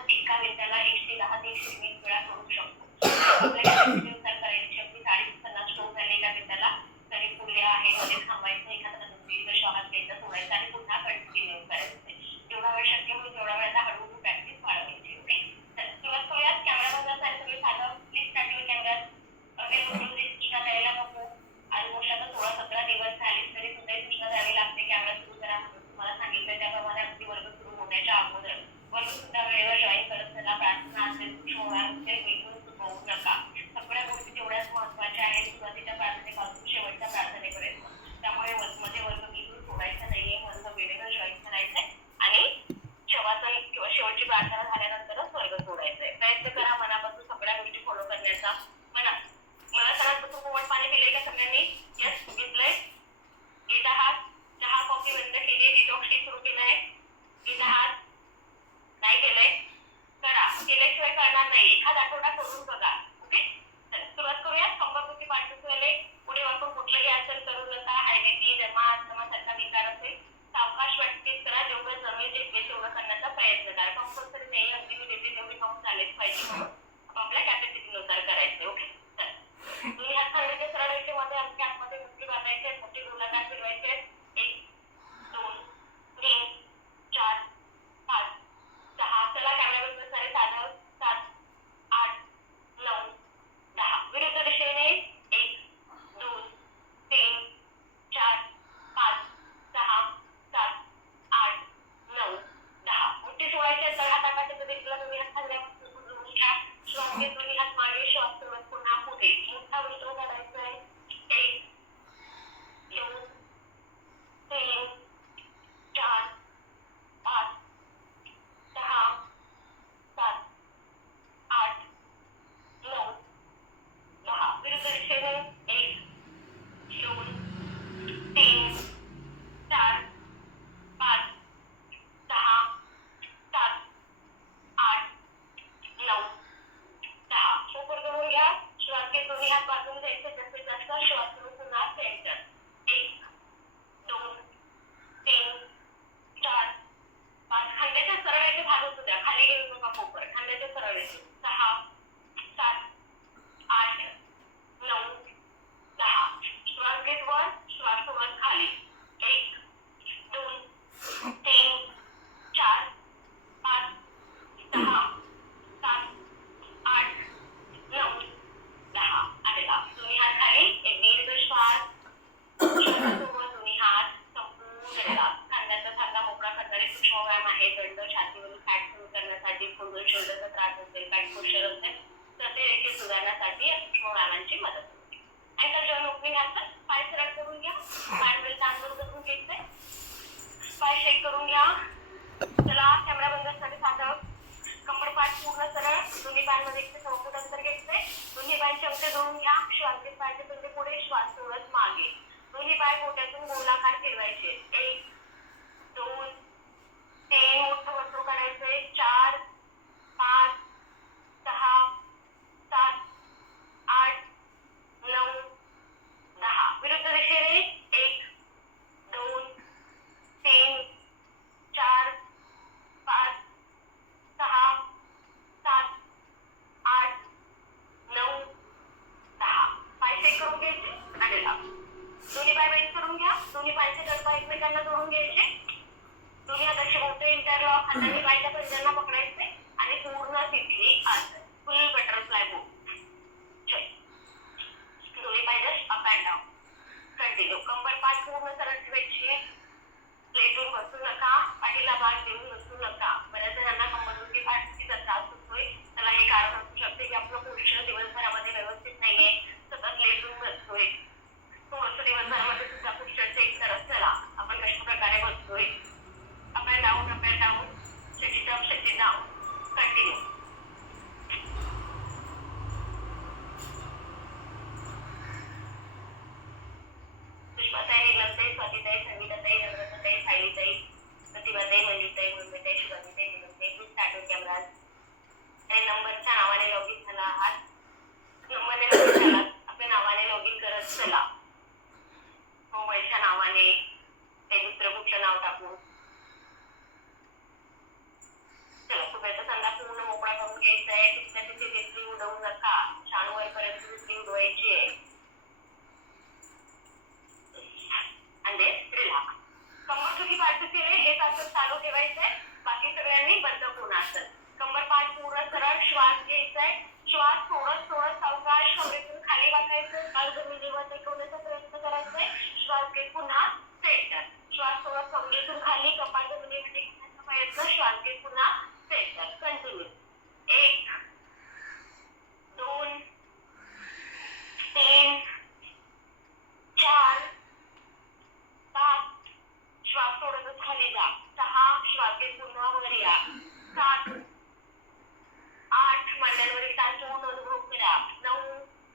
आपण एका मिनिटाला 110 ते 120 वेळा करू शकतो. आपल्या कॅपॅसिटीनुसार करायची. आपली 40-50 स्ट्रोक झाले एका मिनिटाला तरी पुढे आहे, मध्येच थांबायचं, एखादा दीर्घ श्वास घ्यायचा, सोडायचा आणि पुन्हा कंटिन्यू करायचं. जेवढा वेळ शक्य होईल तेवढा वेळ आता हळूहळू प्रॅक्टिस वाढवायची. ओके, तर सुरुवात करूयात. कॅमेरा बंद असायला सगळे साधं प्लीज स्टार्ट युअर कॅमेरा. सूचना द्यायला नको. ऑलमोस्ट आता 16-17 दिवस झाले तरी सुद्धा सूचना द्यावी लागते कॅमेरा सुरू करा म्हणून. तुम्हाला सांगितलं त्याप्रमाणे अगदी वर्ग सुरू होण्याच्या अगोदर वर्ग सुद्धा वेळेवर जॉईन करत चला. प्रार्थना असेल, सोमवार असेल, बिलकुल चुकवू नका. सगळ्या गोष्टी तेवढ्याच महत्त्वाच्या आहेत, सुरुवातीच्या प्रार्थनेपासून शेवटच्या प्रार्थनेपर्यंत. त्यामुळे मध्ये वर्ग बिलकुल सोडायचा नाहीये, वर्ग वेळेवर जॉईन करायचंय आणि शेवटचा किंवा शेवटची प्रार्थना झाल्यानंतरच वर्ग सोडायचंय. प्रयत्न करा मनापासून सगळ्या गोष्टी फॉलो करण्याचा. मला सणापासून कोमट पाणी पिलंय का सगळ्यांनी? येस, घेतलंय, घेत आहात. चहा कॉफी बंद केली, डिटॉक्स टी सुरू केलाय, घेत आहात, नाही केलंय, करा. केल्याशिवाय करणार नाही. एखादा आठवडा करून बघा. ओके, तर सुरुवात करूयात. कंबरदुखी, पाठदुखी, पुढे वाकून कुठलंही आसन करू नका. हायबीपी, दमा, अस्थमासारखा विकार असेल सावकाश प्रॅक्टिस करा. जेवढं जमेल तेवढं करण्याचा प्रयत्न करा. कंपल्सरी नाही, अगदी मी देते तेवढी काउंट झालेच पाहिजे म्हणून आपल्या कॅपॅसिटीनुसार करायचं. ओके, तुम्ही हात खांद्याच्या सरळ रेषेमध्ये अगदी आतमध्ये मुठी बांधायचे, मुठी गोलाकार फिरवायचे. 1, 2, 3, 4, 5, 6. चला कॅमेरा सारे साधं. 7, 8, 9, 10. विरुद्ध दिशेने 1, 2, 3, 4, 5, 6, 7, 8, 9, 10. मुठी सोडायचे तर हातापाठीचं देखील तुम्ही हात खांद्यापासून जोडून घ्या. श्वास घेत दोन्ही हात मागे, श्वास सोडत पुन्हा पुढे. मोठा विश्वास काढायचा आहे. 1, 2, 3, 4, 5, 6, 7, 8, 9, 10. विरुद्ध दिशेने 1, 2, 3, 4, 5, 6, 7, 8, 9, 10. सोपर करून घ्या. श्वास घेत दोन्ही हात बाजून द्यायचे. जास्तीत जास्त श्वास सुरू पुन्हा सेंटर. 1, 2, 3, 4, 5. खांद्याच्या सरळ रेषेत हात होतो द्या, खाली घेऊ नका पोकळ. खांद्याच्या सरळ रेषेत. 6, 7, 8, 9, 10. श्वास घेत वर, श्वास सोडत खाली. 1, 2, 3, 4, 5, 6, 7, 8, 9, 10. आलेला. दोन्ही हात खाली. एक दीर्घ श्वास. श्वासासोबत दोन्ही हात संपूर्ण रिलॅक्स. खांद्याचा धागा मोकळा करणारे सूक्ष्म व्यायाम आहे. दंड, छातीवरील फॅट कमी करण्यासाठी, खोलून शोल्डरचा त्रास असेल, बॅक पोश्चर असेल तर ते देखील सुधारण्यासाठी या सूक्ष्म व्यायामांची मदत होते. अँकल जॉईंट ओपनिंग असतात. पाय सरळ करून घ्या. पाय तांदूळ करून घ्यायचंय. पाय शेक करून घ्या. चला कॅमेरा बंद असताना साधं कंबरपाठ पूर्ण सरळ. दोन्ही पायांमध्ये 1 फूट अंतर घ्यायचंय. दोन्ही पायांचे अंगठे जोडून घ्या. श्वास घेत पायाचे तुमचे पुढे, श्वास सोडत मागे. दोन्ही पाय पोटातून गोलाकार फिरवायचे. 1, 2, 3. मोठं वर्तुळ काढायचंय. 4, 5, 6, 7, 8, 9, 10. विरुद्ध दिशेने 1, 2, 3, 4, 5, 6, 7, 8, 9, 10. पाय शेक करून घ्यायचे आणि लाव. दोन्ही पाय बेंड करून घ्या. दोन्ही पायचे तळपाय एकमेकांना जोडून घ्यायचे. दोन्ही हाताचे मोठे इंटरलॉक. हाताने पायच्या पंजांना पकडायचे आणि पूर्ण तिथली आसन. फुल बटरफ्लाय मूव्ह. दोन्ही पाय just up and down. Continue. कंबर पाठ पूर्ण सरळ ठेवायची. लेटून बसू नका. पाठीला भाग देऊन बसू नका. बऱ्याच जणांना कंबरदुखी, पाठदुखीचा त्रास होतोय. त्याला हे कारण असू शकते की आपलं पोश्चर दिवसभरामध्ये व्यवस्थित नाहीये, सतत लेटून बसतोय. थोडंसं दिवसभरामध्ये सुद्धा पोश्चर चेक करत चला. आपण कशा प्रकारे बसतोय. Up and down, up and down. Sit up, sit down. Continue. पुष्पाताई, निलमताई, स्वातीताई, संगीताताई, नम्रताताई, सायलीताई, प्रतिभाताई, मंजिताई, मुंबईताई, शिवानीताई, निलमताई. Please start your cameras. आणि नंबरच्या नावाने लॉगिन झाला आहात. नंबरने लॉगिन झालात. आपल्या नावाने लॉगिन करत चला. मोबाईलच्या नावाने ते दुसरं कुठलं नाव टाकून चला. सुबेचा संदा पूर्ण उडवू नका. छान वरपर्यंत उचली उडवायची आहे. आणि रिलॅक्स. कंबर दुखी पाठदुखीने हे आसन चालू ठेवायचंय. बाकी सगळ्यांनी बंद कोणासन. कंबर पाठ पूर्ण सरळ. श्वास घ्यायचाय. श्वास सोडत सोडत सावकाश कमरेतून खाली वाकायचं. काल जमिनीवर टेकवण्याचा प्रयत्न करायचाय. श्वास घेत पुन्हा सेंटर. श्वास सोडत कमरेतून खाली कपाळ जमिनीवर टेकवण्याचा प्रयत्न. श्वास घेत पुन्हा सेंटर. कंटिन्यू. 1 2 3 4 5 श्वास सोडतच खाली जा. 6 श्वास घेत पुन्हा वर या. 7 8 मांड्यांवरील ताण पूर्ण अनुभव करा. 9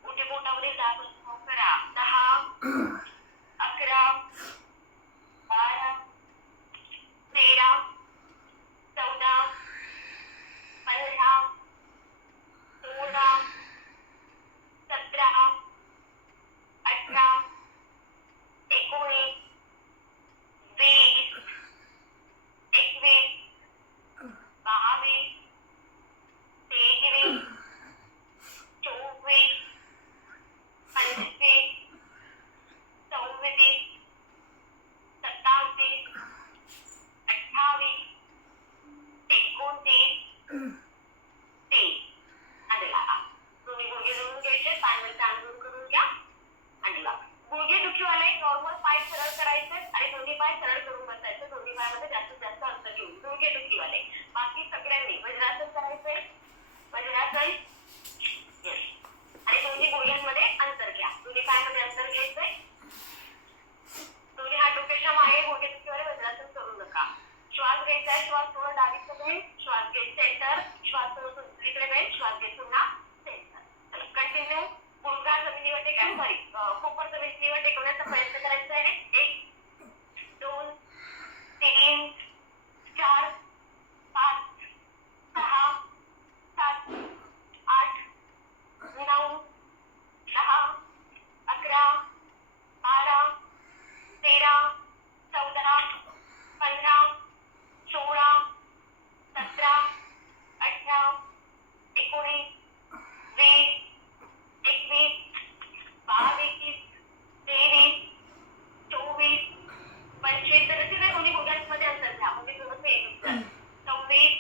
ओठेपोटावरील दाब अनुभव करा. 10 11 12 13 14 15 16 17 18 19 20 21 22 23 24 25 26 27 28 29 3 आणि लागा. दोन्ही गुडघे जोडून घ्यायचे. पायावर ताण दूर करून घ्या आणि लागा. गुडघे दुखीवाले नॉर्मल पाय सरळ करायचे आणि दोन्ही पाय सरळ करून बसायचे. दोन्ही पायामध्ये जास्तीत जास्त अंतर घेऊन. गुडघे दुखीवाले. बाकी सगळ्यांनी वज्रासन करायचंय. वज्रासन. येस. आणि दोन्ही गुडघ्यांमध्ये अंतर घ्या. दोन्ही पायामध्ये अंतर घ्यायचंय. दोन्ही हात डोक्याच्या मागे. गुडघे दुखीवाले वज्रासन करू नका. श्वास घ्यायचा. श्वास थोडा डावीकडे बेंड. श्वास घेत सेंटर. श्वास थोडं उजवीकडे बेंड. श्वास घेत पुन्हा सेंटर. चला कंटिन्यू. गुडघा जमिनीवर टेका. सॉरी कोपर जमिनीवर टेकवण्याचा प्रयत्न करायचा आहे. 1 2 3 4 5 6 7 8 9 10 11 12 13 14 15 16 17 18 19 20 21 22 23 24 25 तर असे दोन्ही गुडघ्यांमध्ये अंतर घ्या. म्हणजे थोडंसं एक तर 26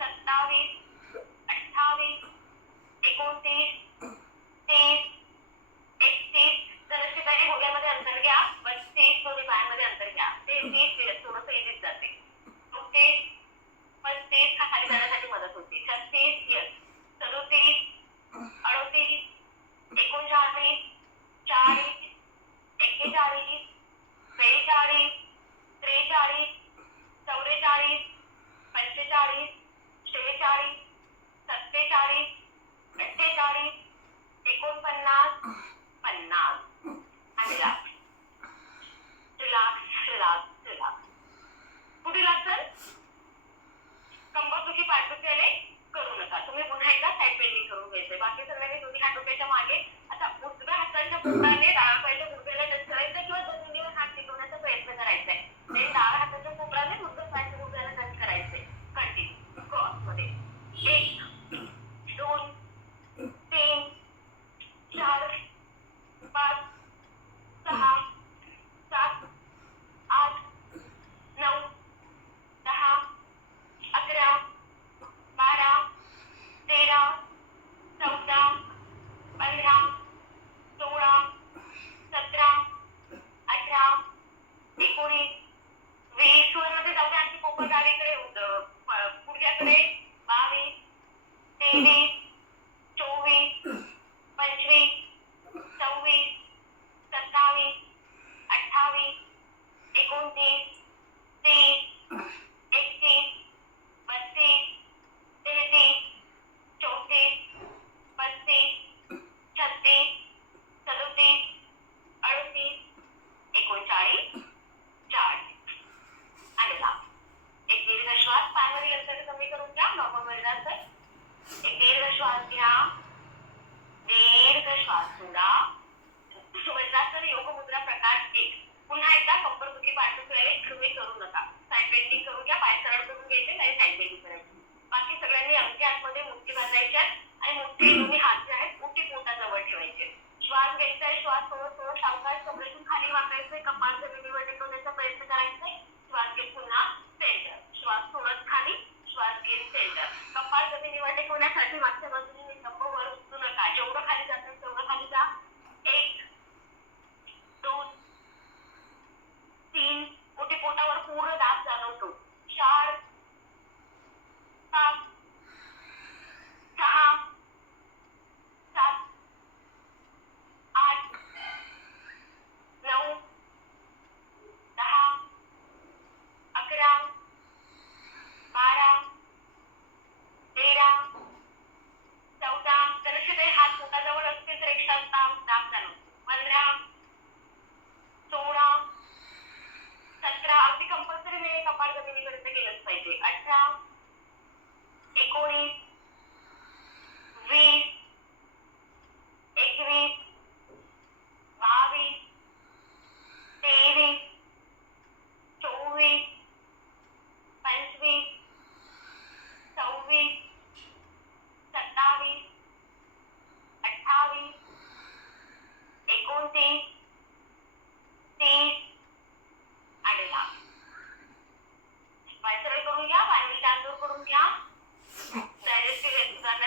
27 28 29 30 31 तर असे काही गुडघ्यामध्ये अंतर घ्या. 32 दोन्ही पायामध्ये अंतर घ्या. 33 थोडंसं एजित जाते. 34 35 खाली जाण्यासाठी मदत होते. 36 येस. 37 38 39 40 41 42 43 44 45 46 47 48 49 50 आणि रिलॅक्स. Relax relax relax. पुढील आसन कंबर दुखी पाठदुखीने करू नका. तुम्ही पुन्हा एकदा साईड बेंडिंग करून घ्यायचंय. बाकी सगळ्यांनी दोन्ही हात डोक्याच्या मागे. आता उजव्या हाताच्या कोपराने डाव्या पायाच्या गुडघ्याला टच करायचं किंवा जमिनीवर हात टेकवण्याचा प्रयत्न करायचा आहे. देन डाव्या हाताच्या कोपराने उजव्या पायाच्या गुडघ्याला टच करायचंय. कंटिन्यू क्रॉस मध्ये. 1 2 3 4 5 6 7 8 9 10 11 12 13 14 15 16 17 18 19 20 मध्ये जाऊ द्या. आणखी कोपर डावीकडे गुडघ्याकडे. 22 23 24 25 26 27 28 29 30 31 32 33 34 35 36 37 38 39 40 आणि लाभ. एक दीर्घ श्वास. पायावरील अंतर कमी करून घ्या. नॉर्मल वज्रासन. एक दीर्घ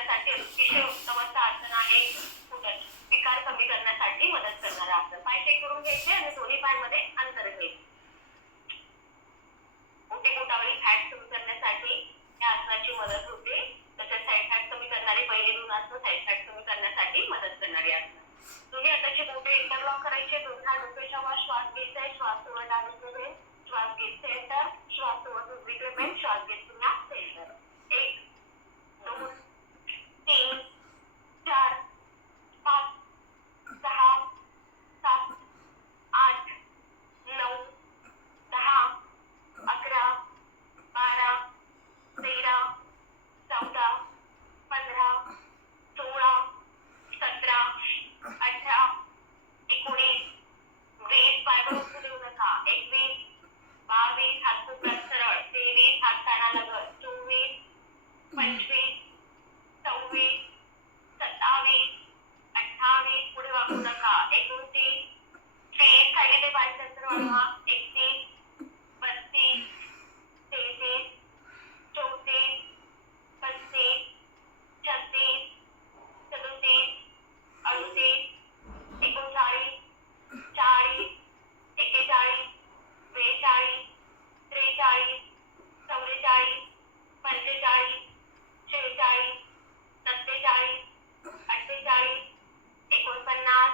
करण्यासाठी अतिशय उत्तम असं आसन आहे फुटत. विकार कमी करण्यासाठी मदत करणारं आसन. पाय चेक करून घ्यायचे आणि दोन्ही पायांमध्ये अंतर घ्यायचे. पोटावरील फॅट कमी करण्यासाठी या आसनाची मदत होते. तसेच साईड फॅट कमी करणारे पहिले 2 आसन साईड फॅट कमी करण्यासाठी मदत करणारी आसनं. दोन्ही हाताची बोटे इंटरलॉक करायचे. दोन्ही हात डोक्याच्या वर. श्वास घ्यायचा आहे. श्वास सोडत डावीकडे. श्वास घेत सेंटर. श्वास सोडत उजवीकडे. श्वास घेत पुन्हा सेंटर. 1 2 3 4 5 6 7 8 9 10 11 12 13 14 15 16 17 18 19 20 पायावर उचलू देऊ नका. 21 22 हात कोपऱ्यात सरळ. 23 हात कानालगत. 24 25 26 27 28 पुढे वाकू नका. 29 30 खाली ते पाय नंतर वाढवा. 31 32 33 34 35 36 37 38 39 40 41 42 43 44 45 46 47 48 49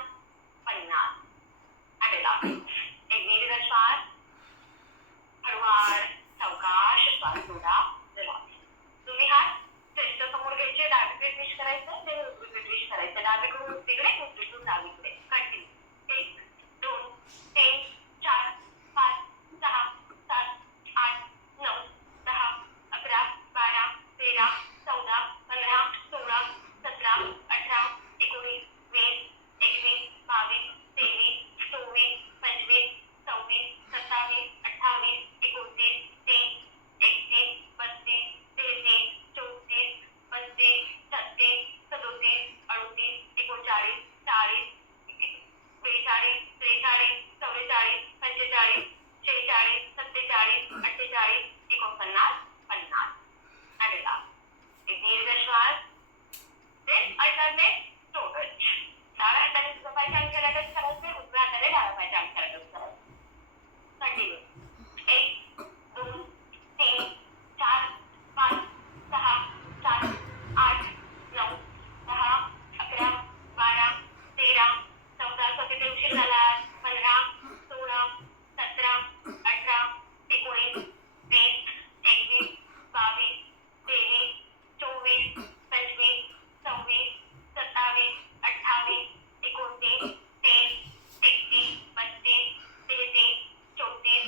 50 आलेला. एक दीर्घ श्वास. हळूवार सावकाश श्वास सोडा. तुम्ही हात चेस्ट समोर घ्यायचे. डावीकडे ट्विस्ट करायचं. ते उजवीकडे ट्विस्ट करायचं. डावीकडून उजवीकडे उजवीकडून डावीकडे. कंटिन्यू. 1 2 3 4 5 6 7 8 9 10 11 12 13 14 15 16 17 18 19 20 21 22 23 24 25 26 27 28 29 30 31 32 33 34 35 36 37 38 39 40 42 43 44 45 46 47 48 49 50 आलेला. एक दीर्घ श्वास. ते अल्टरनेट टो टच. डाव्या हाताने उजव्या पायाच्या अंगठ्याला टच करायचे. उजव्या हाताने डाव्या पायाच्या अंगठ्याला टच करायचे. कंटिन्यू. 1 2 3 4 5 6 7 8 9 10 11 12 13 14 स्वतःचे उशीर झाला. 15 16 17 18 19 20 21 22 23 24 25 26 27 28 29 30 31 32 33 34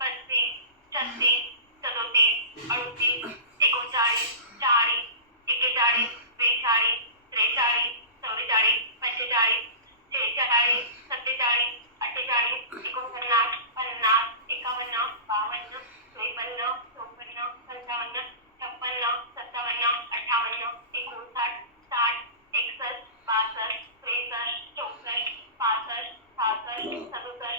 35 36 37 38 39 40 41 42 43 44 45 46 47 48 49 50 51 52 53 54 55 56 57 58 59 60 61 62 63 64 65 66 67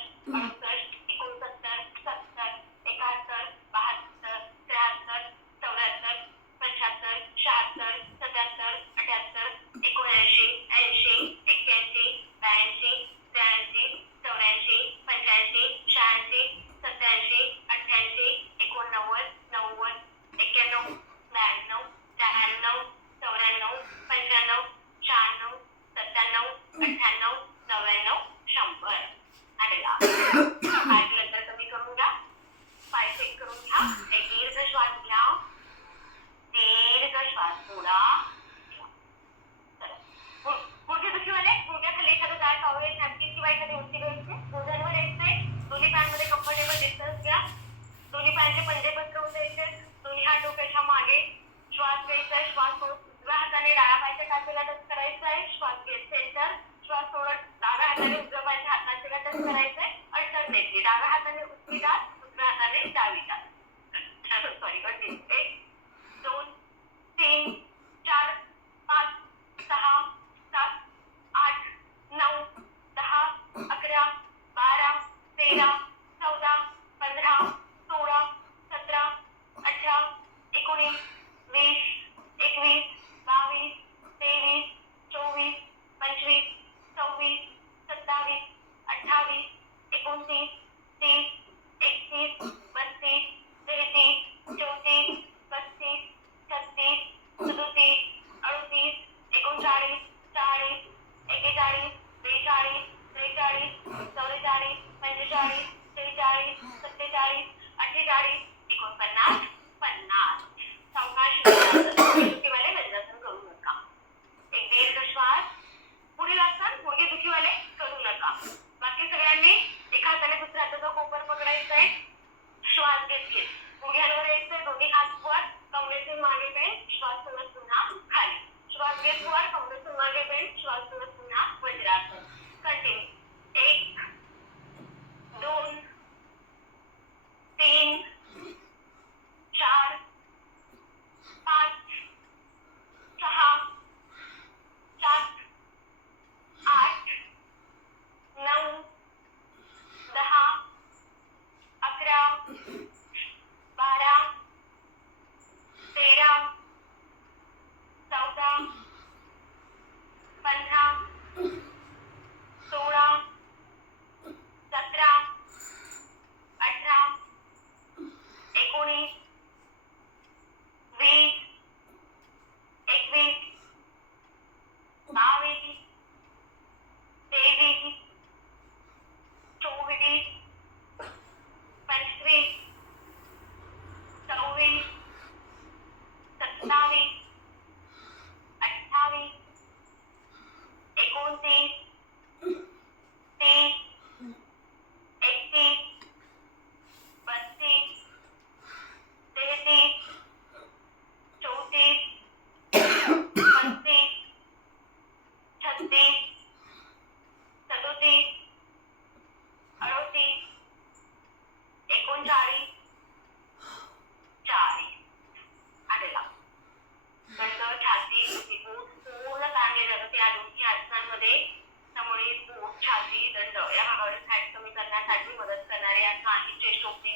68 69 70 71 72 73 74 75 76 77 78 79 80 81 82 83 84 85 86 87 88 88 89 90 91 91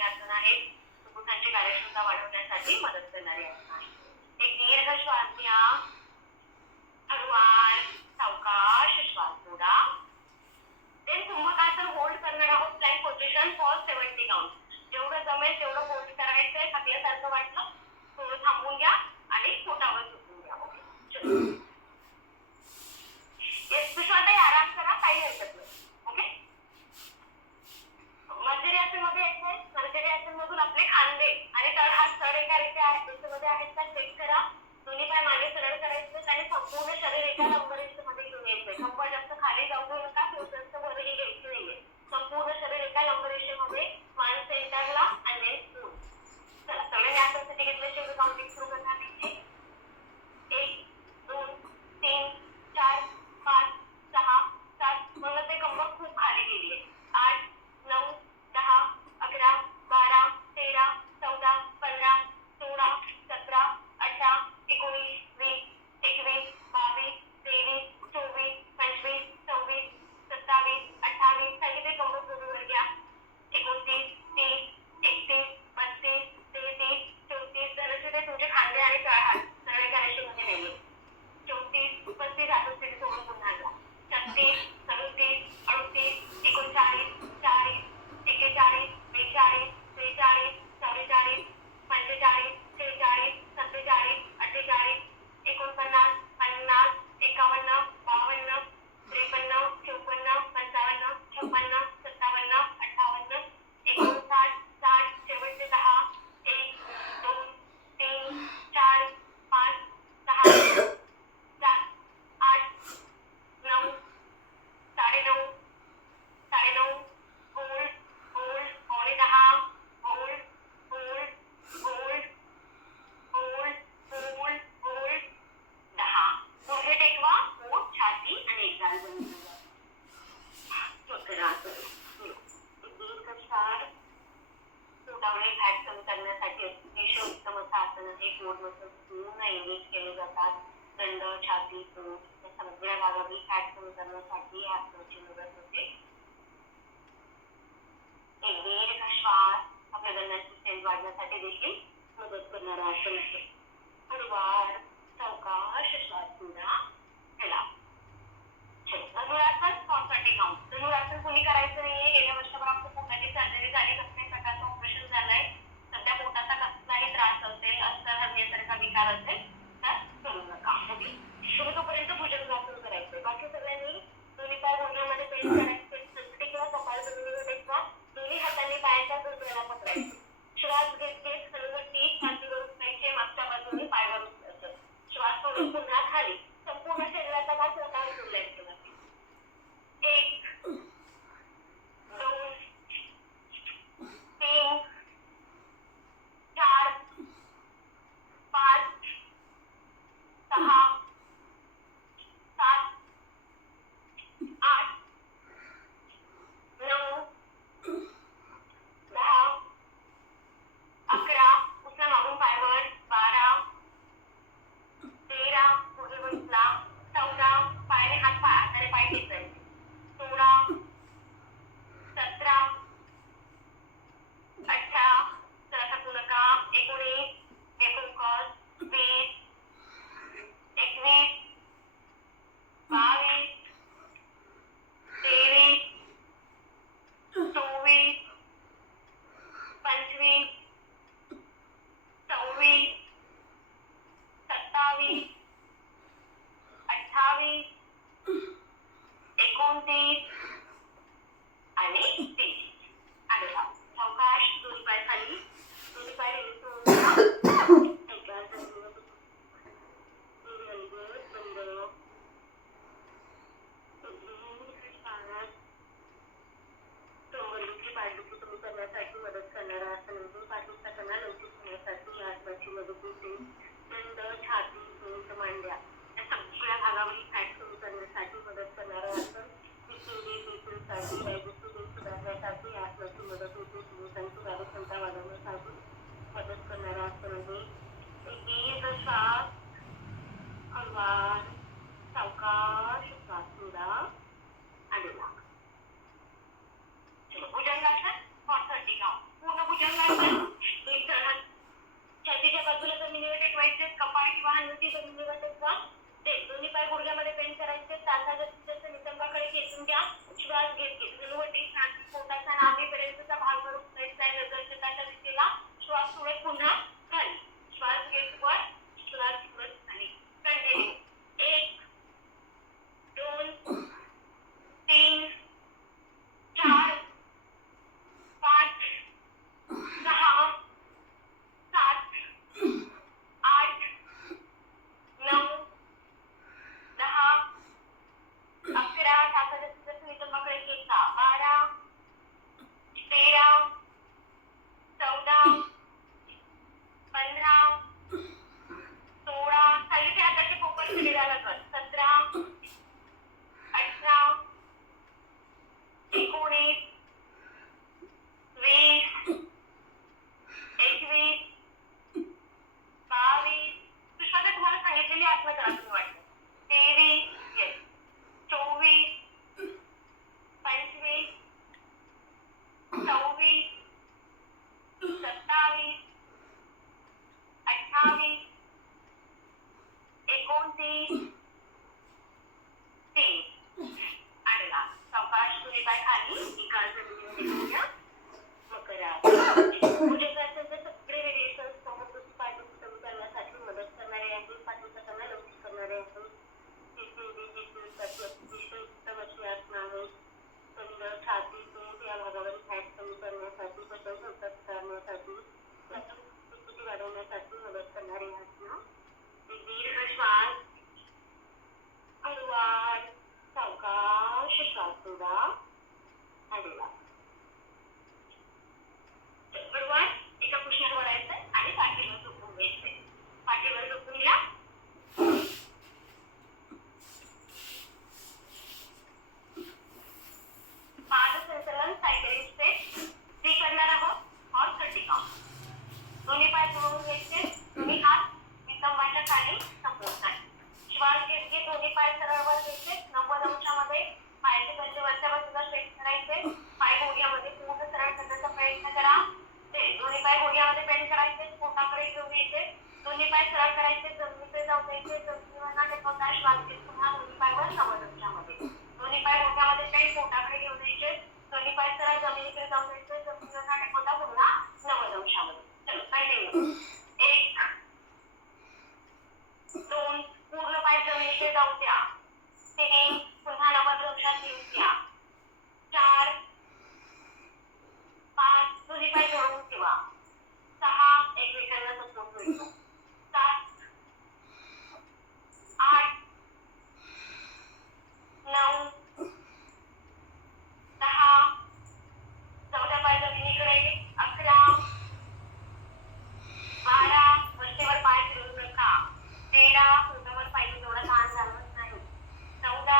आसन आहे फुफ्फुसांची कार्यक्षमता वाढवण्यासाठी मदत करणारी आसन आहे. एक दीर्घ श्वास घ्या, हळूवार सावकाश श्वास सोडा. देन कुंभकासन होल्ड करणार आहोत प्लॅंक पोझिशन फॉर 70 काउंट. जेवढं जमेल तेवढं होल्ड करायचंय. थकल्यासारखं वाटलं थोडं थांबून घ्या आणि पोटावर झोपून घ्या. ओके, चलो. विश्वासही आराम करा, काही हरकत नाही. ओके, मर्जरी मध्ये येते. मर्जरी आसन मधून आपले खांदे आणि तळ हात तळ एका रेषेमध्ये आहेत का चेक करा. दोन्ही पाय मागे सरळ करायचे आणि संपूर्ण शरीर एका लंबरेषेमध्ये घेऊन यायचंय. कंबर जास्त खाली जाऊ देऊ नका, जास्त वरही घ्यायची नाहीये. संपूर्ण शरीर एका लंबरेषेमध्ये, मान सेंटरला आणि चला सगळ्यांनी आसनसाठी घेतल्याशिवाय काउंटिंग सुरू करणार नाही. 1 2 3 4 5 6 7. मग ते कंबर खूप खाली गेली. 8 9 10 11 12 13 14 15 16 17 18 19 20 21 22 23 24 25 26 27 28. सांगितले कंबर जोडीवर घ्या. 29 30 31 32 33 34. जरासे तुमचे खांदे आणि तळहात सरळ एका रेषेमध्ये नेले. 34 35 हातोस्थिती सोडून पुन्हा घ्या. 36 37 38 39 40 41 42 43 44 45 46 47 48 49 50 51 52 53 54 55 56 57 58 59 60. शेवटचे 10. 1 2 3 4 5 6 7 8 9 9:30 9:30. Hold hold. 9:10. Hold hold hold hold hold hold. 10. पुढे टेकवा, पोट छाती आणि एक गाल बंद करा. दीर्घ श्वास. पोटावरील फॅट कमी करण्यासाठी अतिशय उत्तम असं आसन आहे. पोट मसल पूर्ण एंगेज केले जातात. दंड, छाती, पोट या सगळ्या भागावरील फॅट कमी करण्यासाठी या आसनाची मदत होते. एक दीर्घ श्वास आपल्या दंडाची स्ट्रेंथ वाढवण्यासाठी देखील मदत करणारा आसन आहे. हळूवार सावकाश श्वास सोडा. चला, धनुरासन फॉर 30 काउंट. धनुरासन कोणी करायचं नाहीये. गेल्या वर्षभरात पोटाची सर्जरी झाली, कसल्याही प्रकारचं ऑपरेशन झालंय, सध्या पोटाचा कसलाही त्रास असेल, अस्तर हरण्यासारखा विकार असेल तर करू नका. ओके, तुम्ही तोपर्यंत भुजंगासन करायचंय. बाकी सगळ्यांनी दोन्ही पाय घोटण्यामध्ये पेस्ट करायचे. संकटी किंवा कपाळ जमिनीवर टेकवा. दोन्ही हातांनी पायाच्या घोटण्याला पकडायचे. श्वास घेत घेत हलवटी छातीवर उचलायचे. मागच्या बाजूने पायवर उचलायचे. श्वास सोडून पुन्हा खाली. संपूर्ण शरीराचा भाग पोटावर सोडलायचा. 1 2 3 4 5 6 7 8 9 10 11. उचला मागून पायवर. 12 13. पुढे बसला. 14. पायाने हात पाय किंवा हनुवटी जमिनीवर टेकवा. दोन्ही पाय गुडघ्यामध्ये बेंड करायचे. ताठा जास्तीत जास्त नितंबाकडे खेचून घ्या. श्वास घेत घेत हनुवटी छाती पोटाचा नाभीपर्यंतचा भाग वर उचलायचा आहे नजरच्या दिशेला. श्वास सोडत पुन्हा खाली. श्वास घेत वर, श्वास सोडत खाली. कंटिन्यू. 1 2 3 4 5 6 7 8 9 10 11 तासा जास्तीत जास्त नितंबाकडे खेचा. 12 13 14 15 16 खाली हाताचे पोपट शरीराला कर. 17 18 19 20 21 22 सुश्वासा तुम्हाला सांगितलेली आत्मा करा तुम्ही वाटतं. 23 येस 24 25 26 27 28 29 3 आणला. सावकाश दोन्ही पाय खाली. एका जमिनीवर घेऊया. मकरा. भुजंगासनचे सगळे व्हेरिएशन्स पाठ कमी करण्यासाठी मदत करणारे आहेत. पाठीचा कणा लवचिक करणारे आहेत. साठी अतिशय उत्तम अशी आसनं आहेत. कंबर, छाती, पोट या भागावर फॅट कमी करण्यासाठी, पचन संस्था सुधारण्यासाठी, स्थिती वाढवण्यासाठी मदत करणारे आसनं. दीर्घ श्वास, हळूवार, सावकाश श्वास सोडा. हळूवार हळूवार एका कुशनवर वळायचंय आणि पाठीवर झोपून घ्यायचंय. पाठीवर झोपून घ्या. पादसंचलन सायकलिंग स्ट्रेच 3 करणार आहोत. और 30 काउंट. दोन्ही पाय जुळवून घ्यायचे. दोन्ही हात नितंबाच्या खाली सपोर्ट आहे. श्वास घेत घेत दोन्ही पाय सरळ वर घ्यायचे. 90 अंशामध्ये पायाचे पंजे वरच्या बाजूला स्ट्रेच करायचे. पाय गुडघ्यामध्ये पूर्ण सरळ करण्याचा प्रयत्न करा. दोन्ही पाय गुडघ्यामध्ये बेंड करायचे. पोटाकडे घेऊन यायचे. दोन्ही पाय सरळ करायचे. जमिनीकडे जाऊ द्यायचे. जमिनीवर टेकवता श्वास घेत पुन्हा दोन्ही पायवर 90 अंशामध्ये. दोन्ही पाय गुडघ्यामध्ये बेंड पोटाकडे घेऊन यायचे. दोन्ही पाय सरळ जमिनीकडे जाऊ द्यायचे. जमिनीवर टेकवता पुन्हा 90 अंशामध्ये. चलो कंटिन्यू. 1 2 पूर्ण पाय जमिनीकडे जाऊ द्या. 3 पुन्हा 90 अंशात घेऊन घ्या. 4 5 दोन्ही पाय जोडून ठेवा. 6 एकमेकांना सपोर्ट मिळतो. 7 8 9 10 14 पाय जमिनीकडे. 11 12 वरचेवर पाय फिरवू नका. 13 पोटावर पाहिजे तेवढा ताण जाणवत नाही. 14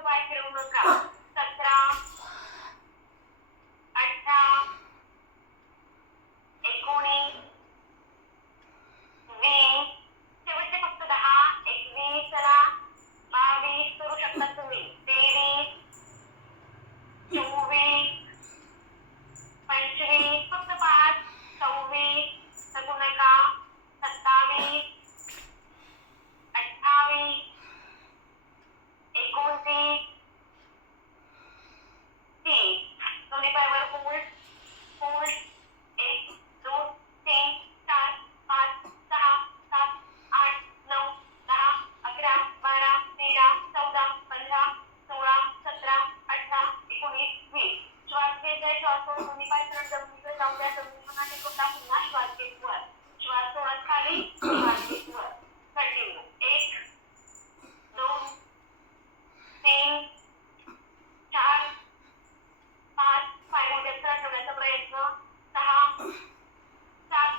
तुम्ही पाय फिरवू नका. 17, 18, 19, 20, शेवटचे फक्त 10, 21, चला 22 करू शकता तुम्ही. 23, 24, 25, फक्त 5, 26, थकू नका. 27, 28, 29, 30. दोन्ही पायावर होल्ड होल्ड. 1, 2, 3, 4, 5, 6, 7, 8, 9, 10, 11, 12, 13, 14, 15, 16, 17, 18, 19, 20. श्वास घ्यायचा. श्वास सोडून दोन्ही पाय सरळ जमिनीवर जाऊ द्या. जमिनीवर आणि पुन्हा श्वास घेत वर. श्वास सोडत खाली, श्वास घेत वर. कंटिन्यू. 1, 2, 3, 4, 5, पाय मोठे ठेवण्याचा प्रयत्न. 6, 7,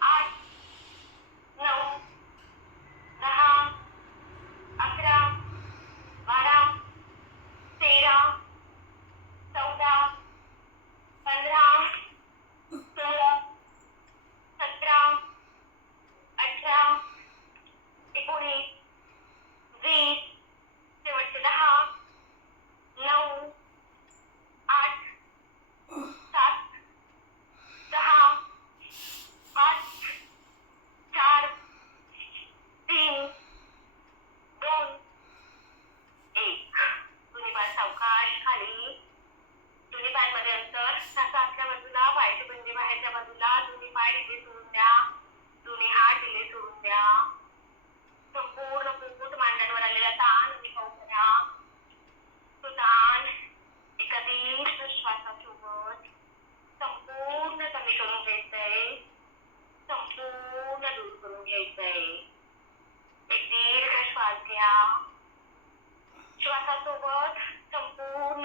8, 9, 10, 11, 12, 13, 14, 15, 16, 17, 18, 19, 20, शेवटचे 10, 9, 8, 7, 6, 5, 4, 3, 2, 1. दोन्ही पाय सावकाश खाली. दोन्ही पायांमध्ये अंतर. नासा आतल्या बाजूला, पायाची पंजे बाहेरच्या बाजूला. दोन्ही पाय ढिले सोडून द्या. दोन्ही हात ढिले सोडून द्या. संपूर्ण पोट मांड्यांवर आलेला ताण निभावून घ्या. तो ताण एका दीर्घ श्वासासोबत संपूर्ण कमी करून घ्यायचंय. संपूर्ण दूर करून घ्यायचंय. एक दीर्घ श्वास घ्या. श्वासासोबत संपूर्ण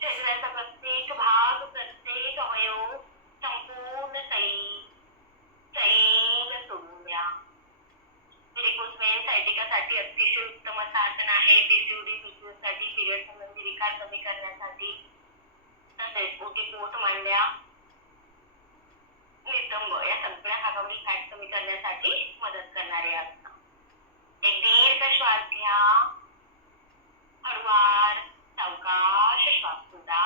शरीराचा प्रत्येक भाग, प्रत्येक अवयव संपूर्ण सैल सोडून द्या. व्हेरिकोज सायटिकासाठी अतिशय उत्तम असं आसन आहे. पीसीओडी पीसीओसाठी, पिरियड संबंधी विकार कमी करण्यासाठी, तसेच ओटी पोट मांड्या, नितंब या सगळ्या भागावरील फॅट कमी करण्यासाठी मदत करणारे आसन. एक दीर्घ श्वास घ्या. हळूवार सावकाश श्वास सोडा.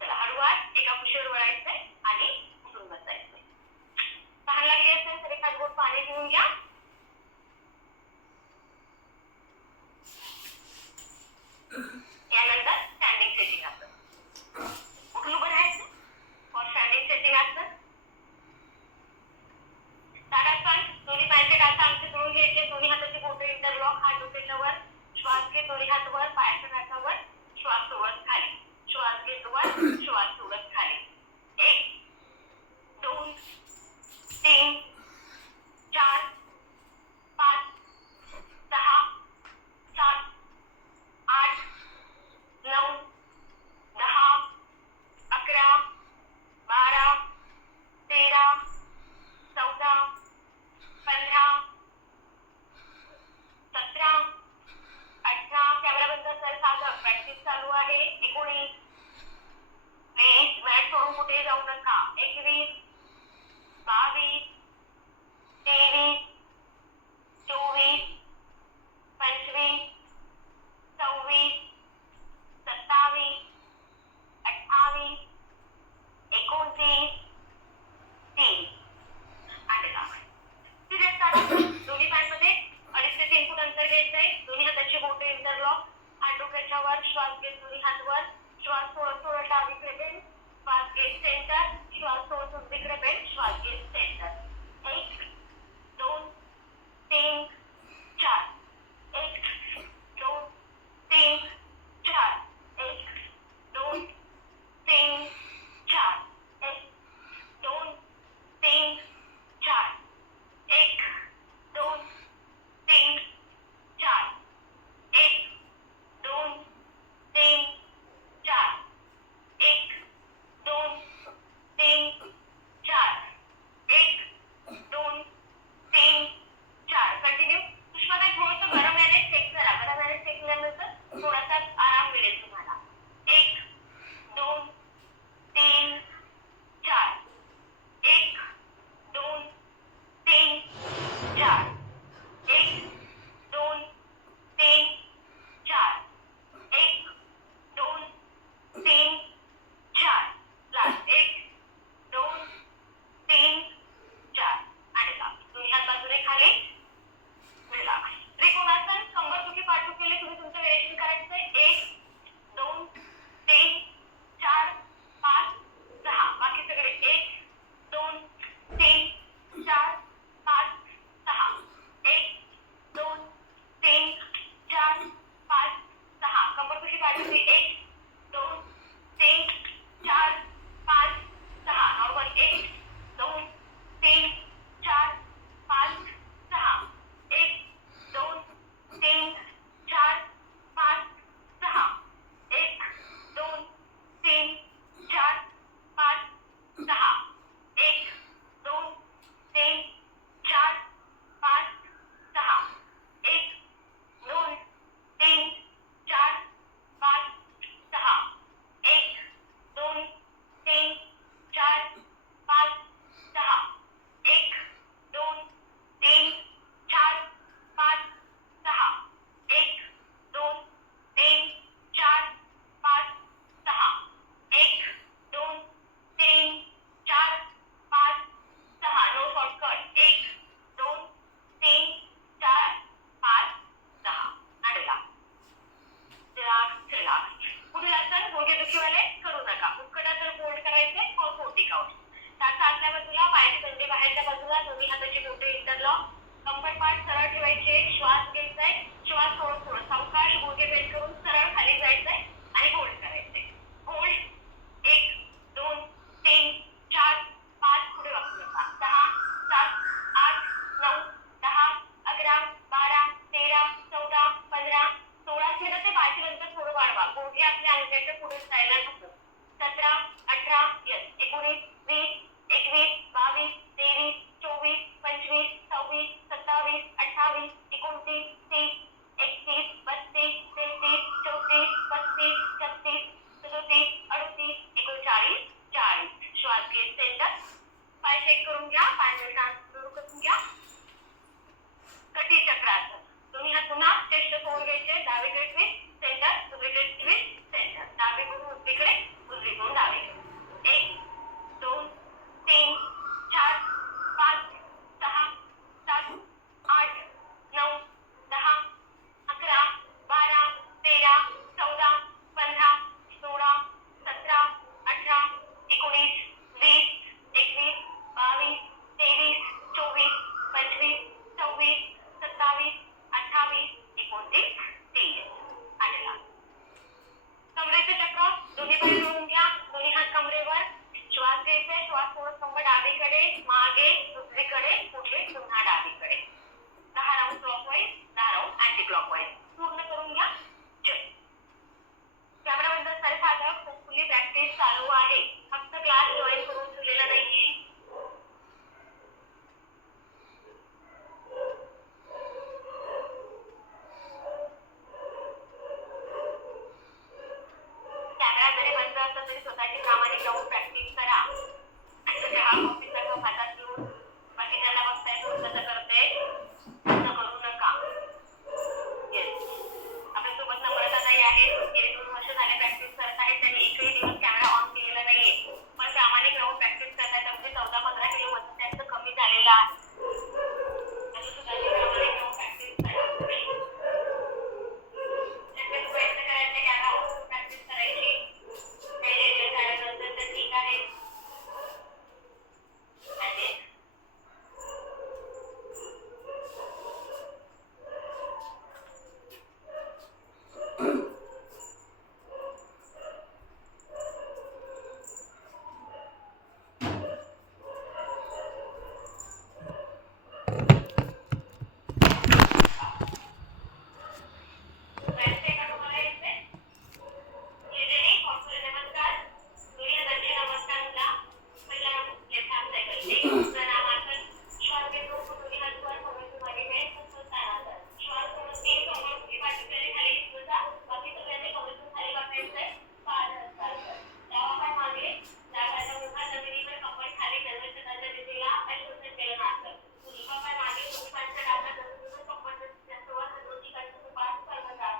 चला हळूवार एका कुशीवर वळायचंय आणि उठून बसायचंय. तहान लागली असेल तर एखाद घोट पाणी पिऊन घ्या. यानंतर स्टँडिंग सेटिंग आसन. उठून उभं राहायचं फॉर स्टँडिंग सेटिंग आसन. ताडासन. दोन्ही पायांचे टाचा आमचे जोडून घ्यायचे. दोन्ही हाताची बोटे इंटरलॉक. हात डोक्याच्या वर. श्वास घे. दोन्ही हात वर. पायाच्या टाचावर. श्वास सोडत खाली. श्वास घेत वर. श्वास सोडत खाली. 1, 2, 3, 4, 5, 6, 7, 8, 9, 10, 11, 12, 13, 14, 15, 17, 18. कॅमेरा बंद असेल साधं. प्रॅक्टिस चालू आहे. 19, 20. मॅट सोडून कुठेही जाऊ नका. 21, 22, 23, 24, 25, 26, 27, 28, 29, 30. आणि दोन्ही पायांमध्ये 2.5 ते 3 फूट अंतर घ्यायचंय. दोन्ही हाताची बोटे इंटरलॉक. हात डोक्याच्या वर. श्वास घेत दोन्ही हात वर. श्वास सोडत सोडत डावीकडे बेंड. श्वास घेत सेंटर. श्वास सोडत उजवीकडे बेंड. श्वास घेत सेंटर. 1, 2, 3, 4. 1, 2, 3, 4. 1, 2, 3, 4. 1, 2, 3, 4. 1, 2, 3, 4. 1, 2, 3, 4. 1, 2, 3, 4. 1, 2, 3, 4. कंटिन्यू. जायचंय का तुम्हाला इथे? लिहिलेली नमस्कार. सूर्यदर्शन नमस्कारला पहिला लेखांचा करते. प्रणामासन. श्वास घेतो कुठून हातवर समोरची मागे घ्याय स्थानांतर. श्वास सोडून 3 समोरची पाठी खाली खाली घेतला. बाकी सगळ्यांनी कमरेतून खाली वाकायचंय. पाठ हस्तांतर. डावा पाय मागे, डाव्या मुखा जमिनीवर कपाळ खाली जन्मछत्राच्या दिशेला अश्वसन केलं नाचतं. उजवा पाय मागे दोन्ही पायांच्या डाव्या जमिनीवर कंबरच्या वर हलवून ठिकाणचं पाठ कर्मचार.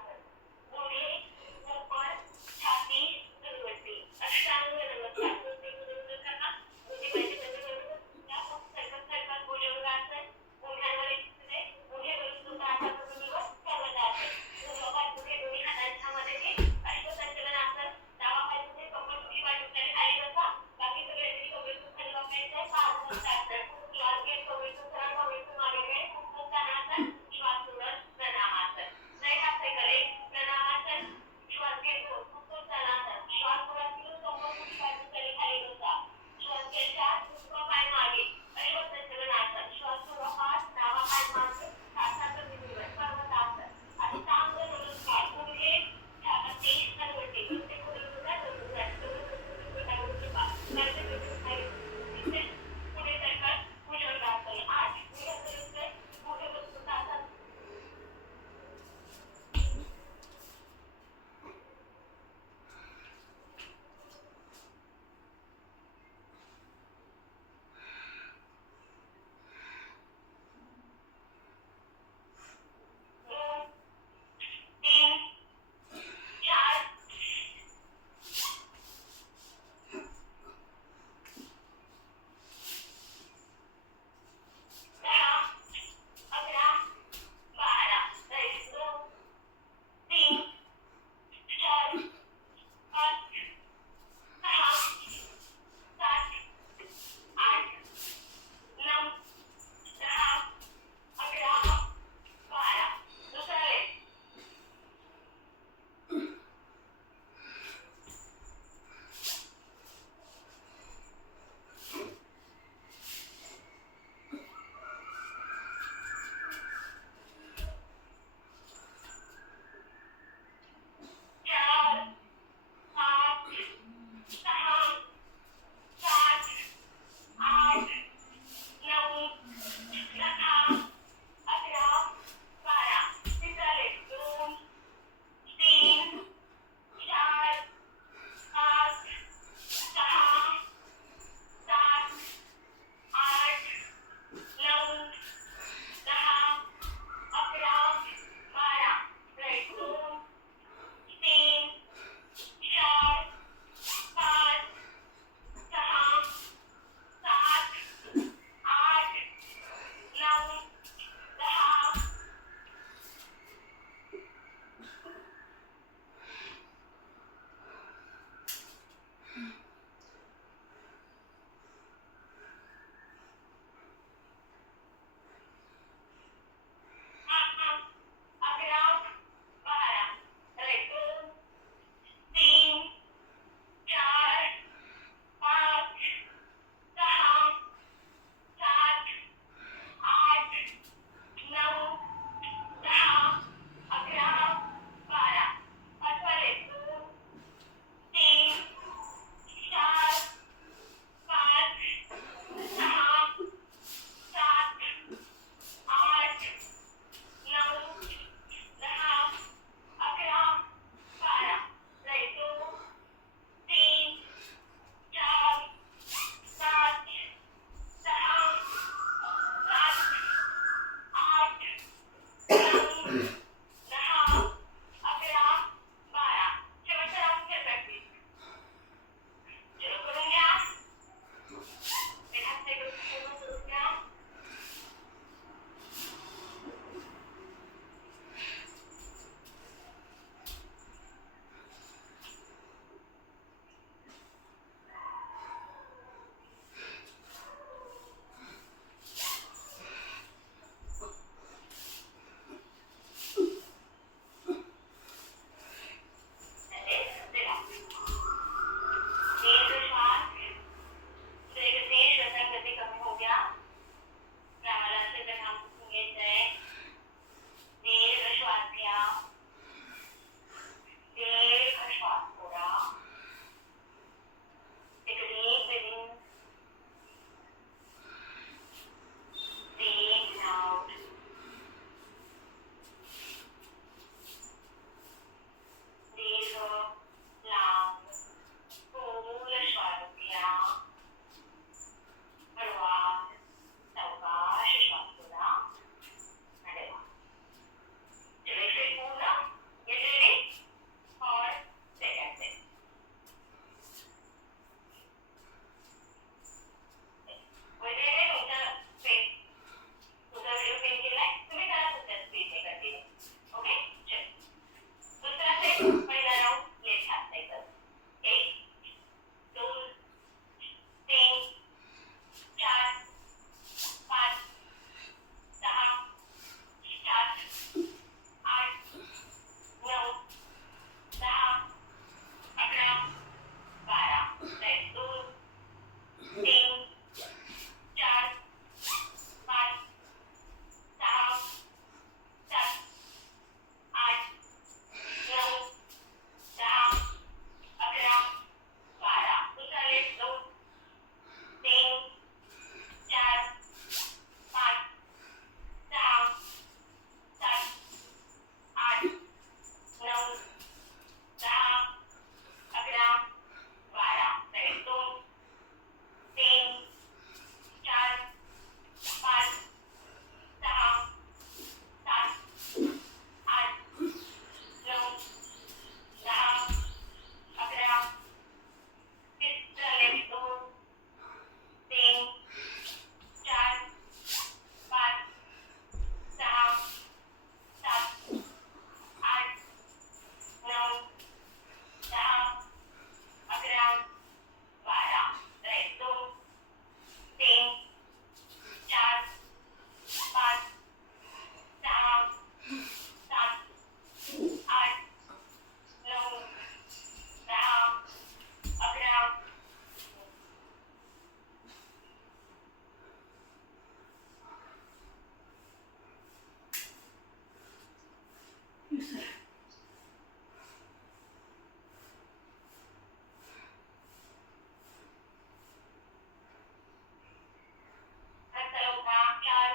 परत चला उठा. 4,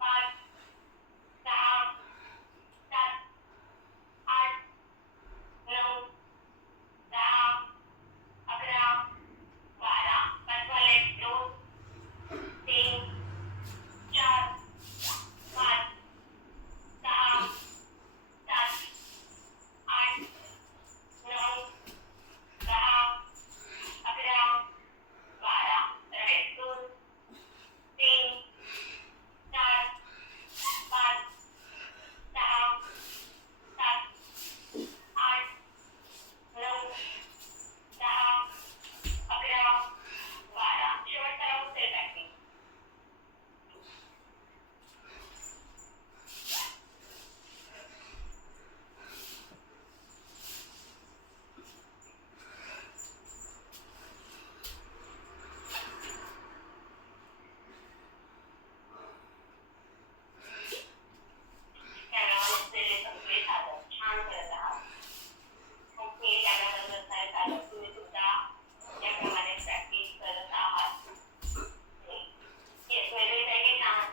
5, 6, 7, 8, 9, 10, 11, 12. पाचवा लेग. 2, 3, 4, 5, 6, 7, 8, 9, 10, 11, 12. राईट. 2, 3, 4, 5, 6, 7, 8, 9, 10, 11, 12. शेवटचा राऊंड सेट आहे. कॅमेरामध्ये सगळे साधन छान करत आहात. ओके, कॅमेराबद्दल काय झालं, तुम्ही सुद्धा याप्रमाणे प्रॅक्टिस करत आहात. येस, वेगळी आहे की छान.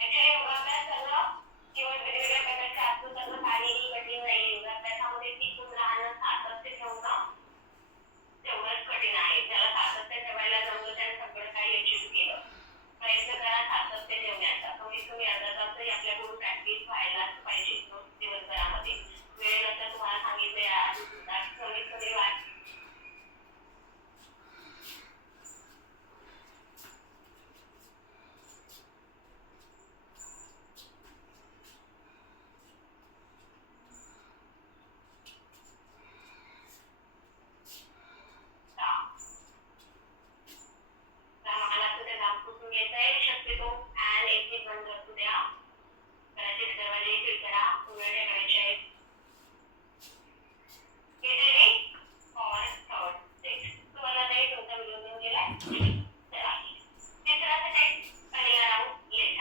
ऍक्च्युली योगाभ्यास करणं किंवा वेगवेगळ्या प्रकारचे आसन करणं काहीही कठीण नाही. योगाभ्यासामध्ये टिकून राहणं, सातत्य ठेवणं तेवढंच कठीण आहे. ज्याला सातत्य ठेवायला जमलं त्याने सगळं काही अचीव्ह केलं. प्रयत्न करा सातत्य ठेवण्याचा. कमीत कमी अर्धा तास तरी आपल्याकडून प्रॅक्टिस व्हायलाच पाहिजे दिवसभरामध्ये. वेळ नंतर तुम्हाला सांगितले आधी सुद्धा कमीत कमी मला तुझं नाव पुसून घ्यायचंय शक्यतो. फॅन एसी बंद असू द्या. घराचे दरवाजे सील करा. उघडे करायचे आहेत. Get ready for third set. तुम्हाला नाही तुमचा व्हिडिओ घेऊन गेलाय. चला. तिसरा सेट पहिला राऊंड लेट.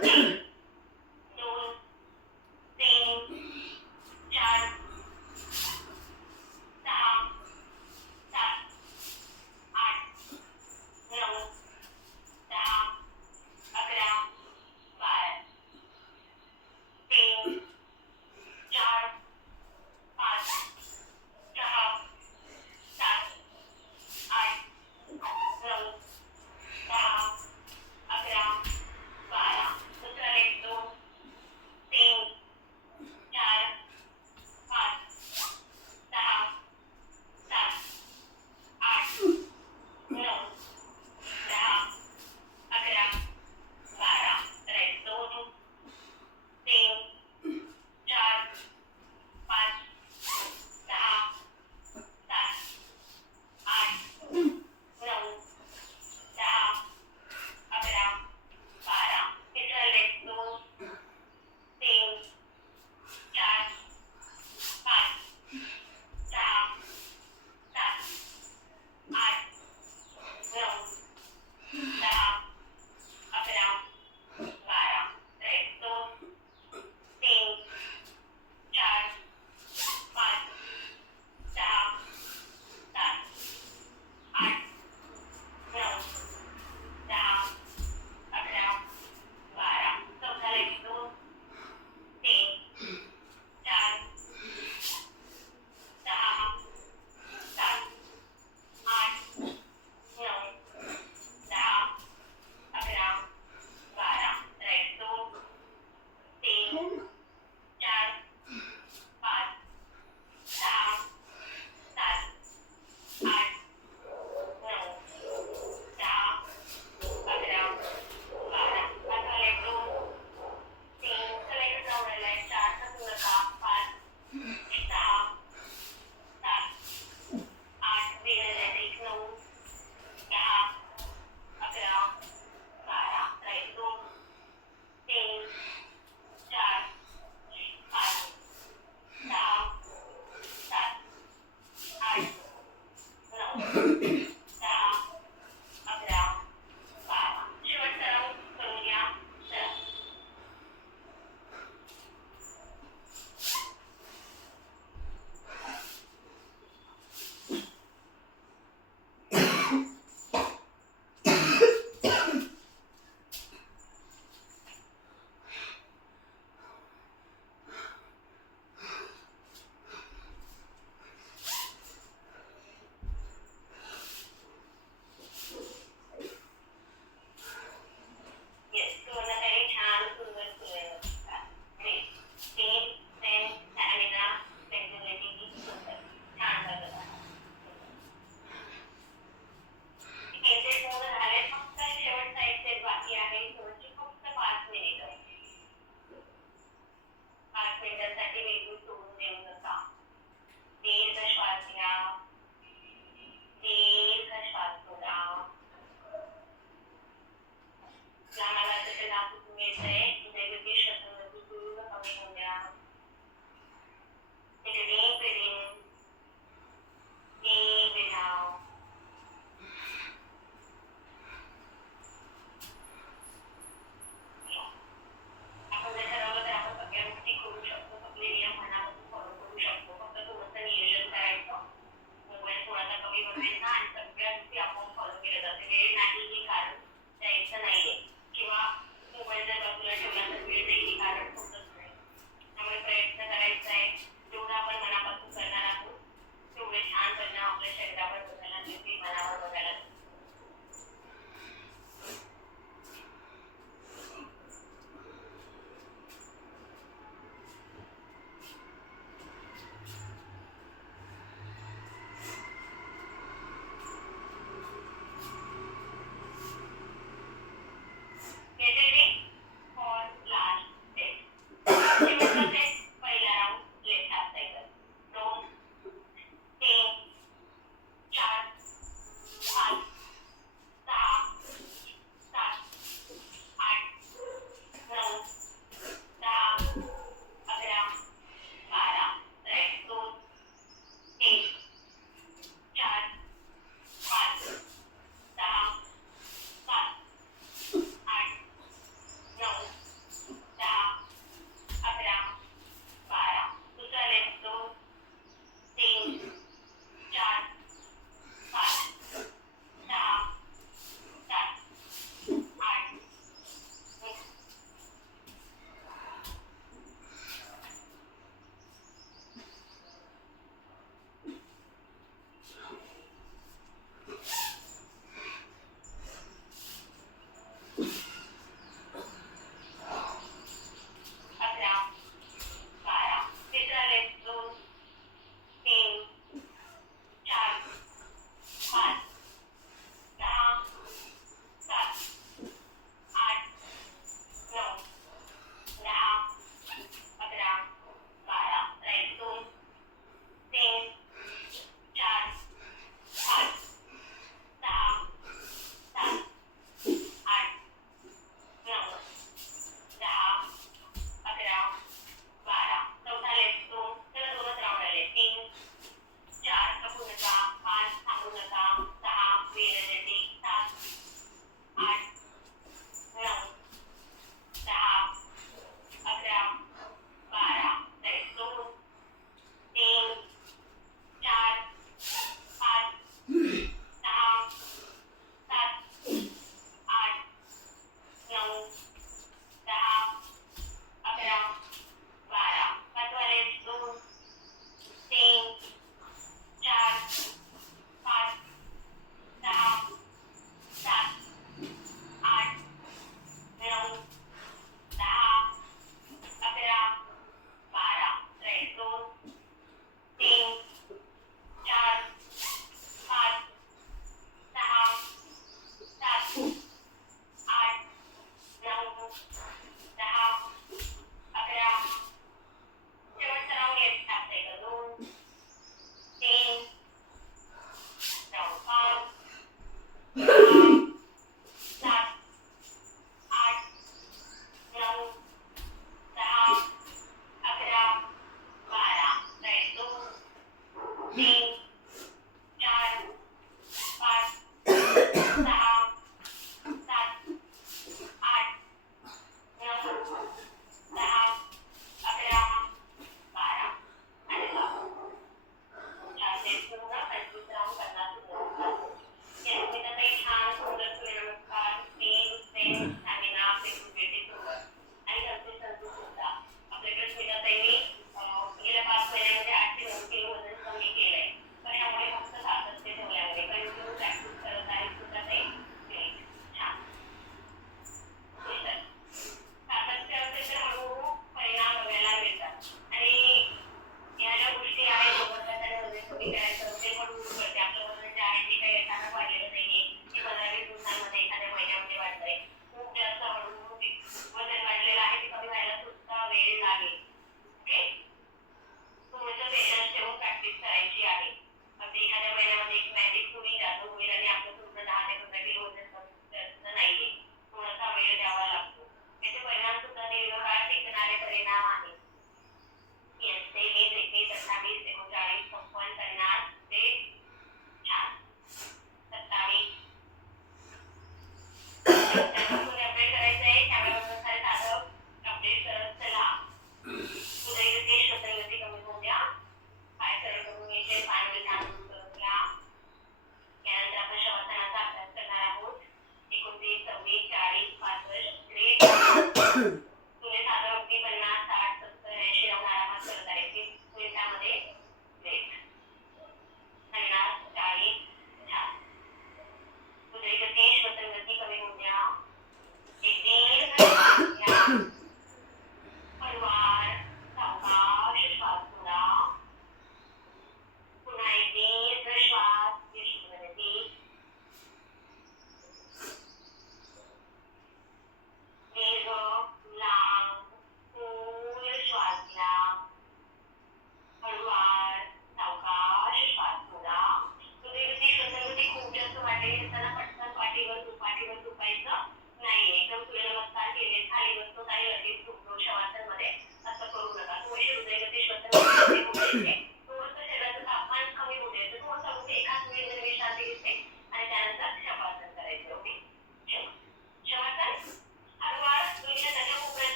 1, 2, 3, 4, 6, 7, 8, 9, 10, 11, 12. 3,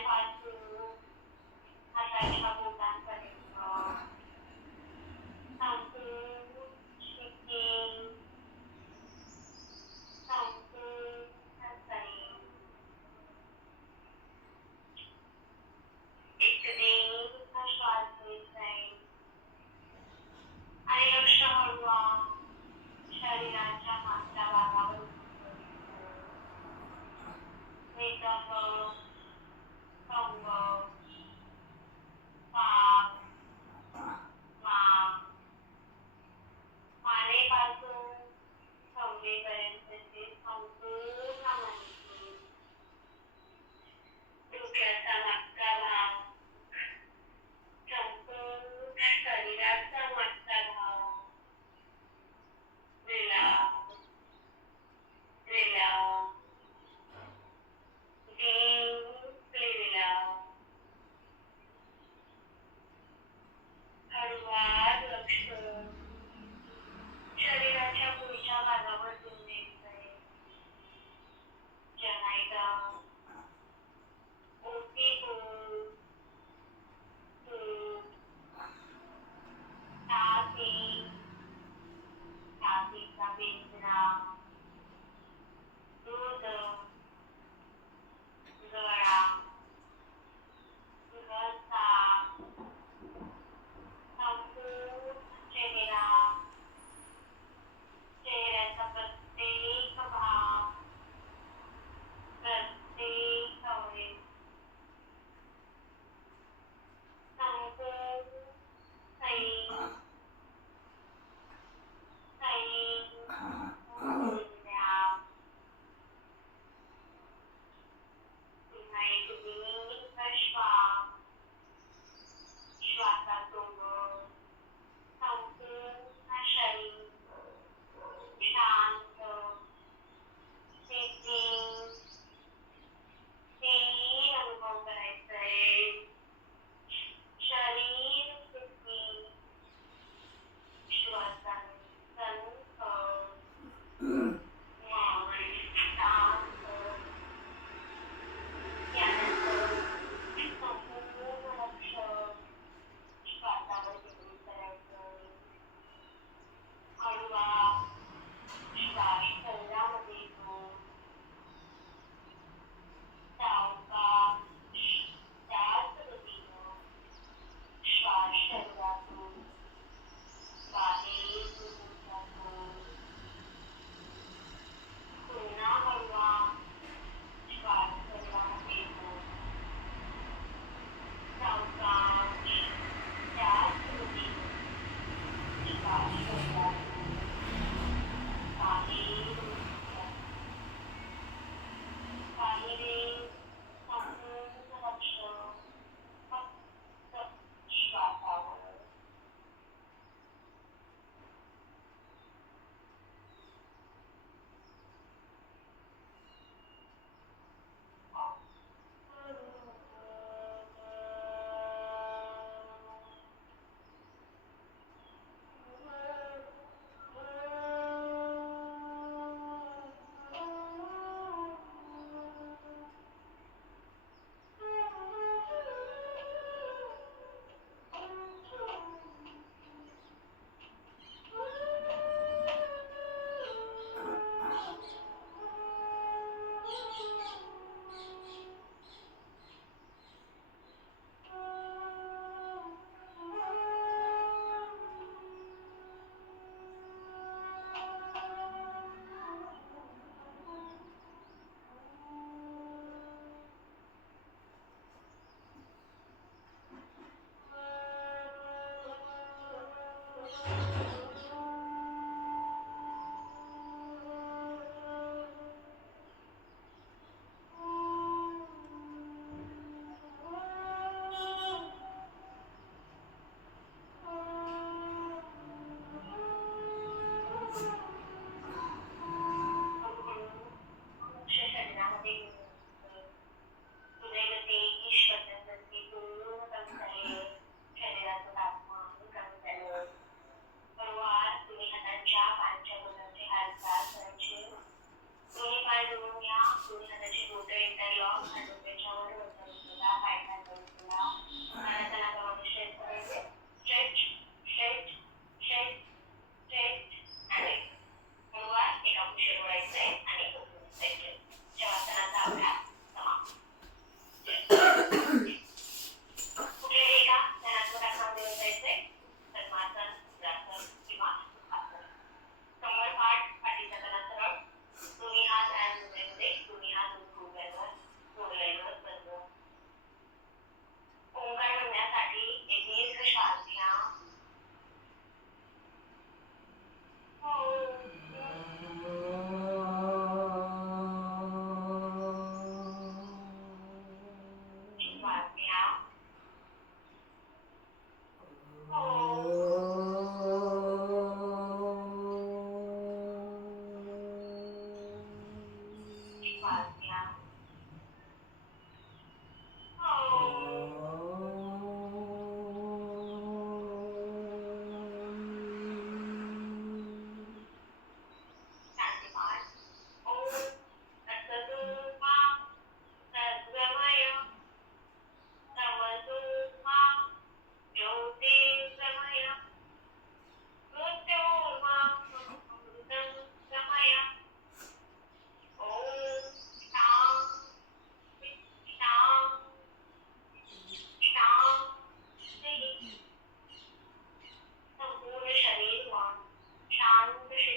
पायापासून हाताच्या बोटांपर्यंत संपूर्ण स्थिती, संपूर्ण शरीर एक दीर्घ श्वास घेत जाईल आणि लक्ष हळूवार शरीराच्या मागच्या भागावर नितंब,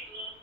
मी